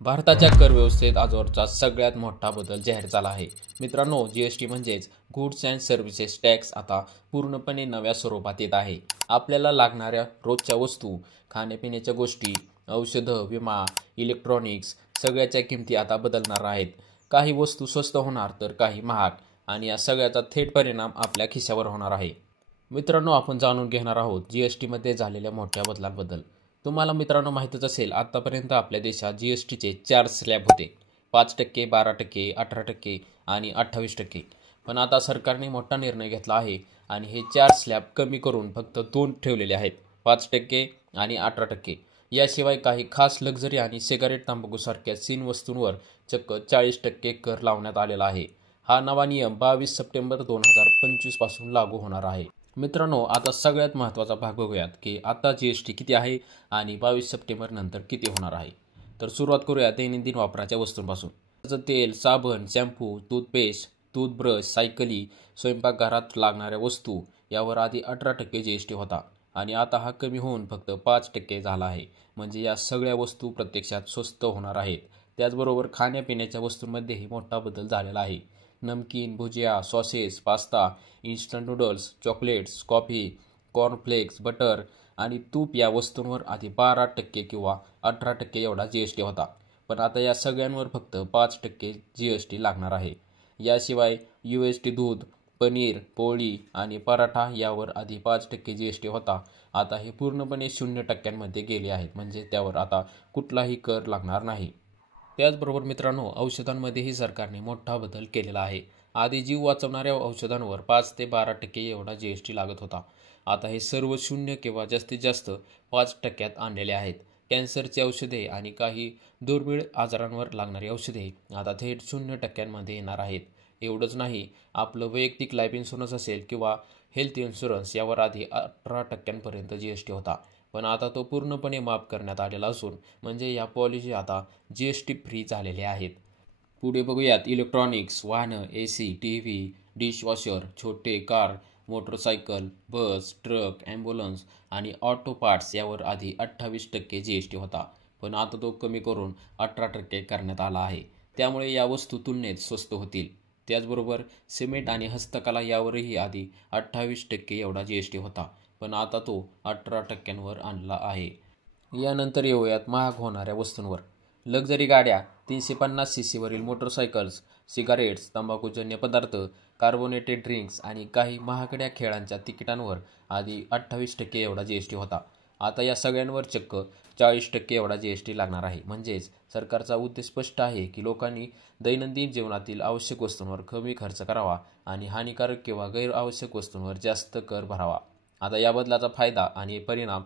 भारताच्या कर व्यवस्थेत आजवरचा सगळ्यात मोठा बदल जाहीर झाला आहे. मित्रांनो, जीएसटी म्हणजेच गुड्स अँड सर्व्हिसेस टॅक्स आता पूर्णपणे नव्या स्वरूपात येत आहे. आपल्याला लागणाऱ्या रोजच्या वस्तू, खाण्यापिण्याच्या गोष्टी, औषधं, विमा, इलेक्ट्रॉनिक्स सगळ्याच्या किमती आता बदलणार आहेत. काही वस्तू स्वस्त होणार तर काही महाग, आणि या सगळ्याचा थेट परिणाम आपल्या खिशावर होणार आहे. मित्रांनो, आपण जाणून घेणार आहोत जीएसटीमध्ये झालेल्या मोठ्या बदलांबद्दल. तुम्हाला मित्रांनो माहीतच असेल, आत्तापर्यंत आपल्या देशात जीएसटीचे 4 स्लॅब होते: 5%, 12%, 18% आणि 28%. पण आता सरकारने मोठा निर्णय घेतला आहे आणि हे 4 स्लॅब कमी करून फक्त 2 ठेवलेले आहेत: 5% आणि 18%. याशिवाय काही खास लक्झरी आणि सिगारेट, तंबाखूसारख्या सीन वस्तूंवर चक्क 40% कर लावण्यात आलेला आहे. हा नवा नियम 22 सप्टेंबर 2025 पासून लागू होणार आहे. मित्रांनो, आता सगळ्यात महत्त्वाचा भाग बघूयात की आता जीएसटी किती आहे आणि 22 सप्टेंबर नंतर किती होणार आहे. तर सुरुवात करूया दैनंदिन वापराच्या वस्तूंपासून. जसं तेल, साबण, शॅम्पू, टूथपेस्ट, टूथब्रश, सायकली, स्वयंपाकघरात लागणाऱ्या वस्तू यावर आधी 18% जीएसटी होता आणि आता हा कमी होऊन फक्त 5% झाला आहे. म्हणजे या सगळ्या वस्तू प्रत्यक्षात स्वस्त होणार आहेत. त्याचबरोबर खाण्यापिण्याच्या वस्तूंमध्येही मोठा बदल झालेला आहे. नमकीन, भुजिया, sauces, pasta, instant noodles, chocolates, coffee, cornflakes, butter आणि तूप या वस्तूंवर आधी 12% किंवा 18% एवढा जीएसटी होता. पण आता या सगळ्यांवर फक्त 5% जीएसटी लागणार आहे. याशिवाय यूएसटी दूध, पनीर, पोळी आणि पराठा यावर आधी 5% जीएसटी होता. आता हे पूर्णपणे 0% गेले आहेत. म्हणजे त्यावर आता कुठलाही कर लागणार नाही. त्याचबरोबर मित्रांनो, औषधांमध्येही सरकारने मोठा बदल केलेला आहे. आधी जीव वाचवणाऱ्या औषधांवर 5 ते 12% एवढा जीएसटी लागत होता. आता हे सर्व 0 किंवा जास्तीत जास्त 5% आणलेले आहेत. कॅन्सरची औषधे आणि काही दुर्मिळ आजारांवर लागणारी औषधे आता थेट 0% येणार आहेत. एवढंच नाही, आपलं वैयक्तिक लाईफ इन्शुरन्स असेल किंवा हेल्थ इन्शुरन्स यावर आधी 18% जीएसटी होता. पण आता तो पूर्णपणे माफ करण्यात आलेला असून म्हणजे या पॉलिसी आता जीएसटी फ्री झालेल्या आहेत. पुढे बघूयात इलेक्ट्रॉनिक्स, वाहनं, एसी, टीव्ही, डिशवॉशर, छोटे कार, मोटरसायकल, बस, ट्रक, ॲम्ब्युलन्स आणि ऑटो पार्ट्स यावर आधी 28% जीएसटी होता. पण आता तो कमी करून 18% करण्यात आला आहे. त्यामुळे या वस्तू तुलनेत स्वस्त होतील. त्याचबरोबर सिमेंट आणि हस्तकला यावरही आधी 28% एवढा जीएसटी होता. पण आता तो 18%वर आणला आहे. यानंतर येऊयात महाग होणाऱ्या वस्तूंवर. लक्झरी गाड्या, 350cc वरील मोटरसायकल्स, सिगारेट्स, तंबाखूजन्य पदार्थ, कार्बोनेटेड ड्रिंक्स आणि काही महागड्या खेळांच्या तिकिटांवर आधी 28% एवढा जीएसटी होता. आता या सगळ्यांवर चक्क 40% एवढा जीएसटी लागणार आहे. म्हणजेच सरकारचा उद्देश स्पष्ट आहे की लोकांनी दैनंदिन जीवनातील आवश्यक वस्तूंवर कमी खर्च करावा आणि हानिकारक किंवा गैरआवश्यक वस्तूंवर जास्त कर भरावा. आता या बदलाचा फायदा आणि परिणाम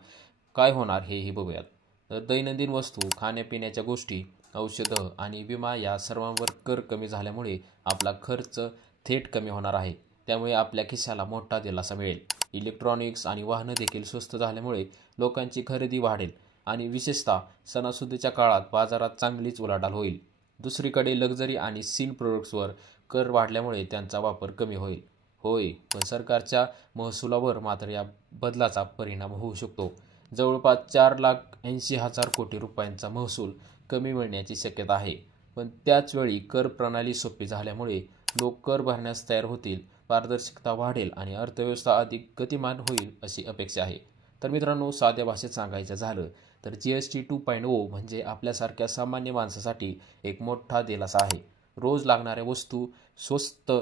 काय होणार हेही बघूयात. तर दैनंदिन वस्तू, खाण्यापिण्याच्या गोष्टी, औषधं आणि विमा या सर्वांवर कर कमी झाल्यामुळे आपला खर्च थेट कमी होणार आहे. त्यामुळे आपल्या खिशाला मोठा दिलासा मिळेल. इलेक्ट्रॉनिक्स आणि वाहनं देखील स्वस्त झाल्यामुळे लोकांची खरेदी वाढेल आणि विशेषतः सणासुदीच्या काळात बाजारात चांगलीच उलाढाल होईल. दुसरीकडे लक्झरी आणि सीन प्रोडक्ट्सवर कर वाढल्यामुळे त्यांचा वापर कमी होईल. होय, पण सरकारच्या महसुलावर मात्र या बदलाचा परिणाम होऊ शकतो. जवळपास 4,80,000 कोटी रुपयांचा महसूल कमी मिळण्याची शक्यता आहे. पण त्याचवेळी कर प्रणाली सोपी झाल्यामुळे लोक कर भरण्यास तयार होतील, पारदर्शकता वाढेल आणि अर्थव्यवस्था अधिक गतिमान होईल अशी अपेक्षा आहे. तर मित्रांनो, साध्या भाषेत सांगायचं झालं तर जीएसटी 2.0 म्हणजे आपल्यासारख्या सामान्य माणसासाठी एक मोठा दिलासा आहे. रोज लागणाऱ्या वस्तू स्वस्त,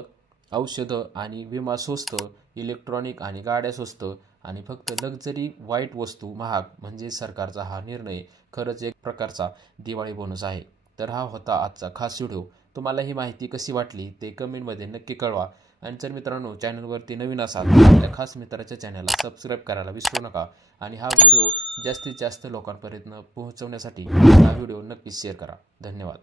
औषधं आणि विमा स्वस्त, इलेक्ट्रॉनिक आणि गाड्या स्वस्त आणि फक्त लक्झरी वाईट वस्तू महाग. म्हणजे सरकारचा हा निर्णय खरंच एक प्रकारचा दिवाळी बोनस आहे. तर हा होता आजचा खास व्हिडिओ. तुम्हाला ही माहिती कशी वाटली ते कमेंटमध्ये नक्की कळवा. आणि जर मित्रांनो चॅनलवरती नवीन असाल तर आपल्या खास मित्राच्या चॅनलला सबस्क्राईब करायला विसरू नका. आणि हा व्हिडिओ जास्तीत जास्त लोकांपर्यंत पोहोचवण्यासाठी हा व्हिडिओ नक्कीच शेअर करा. धन्यवाद.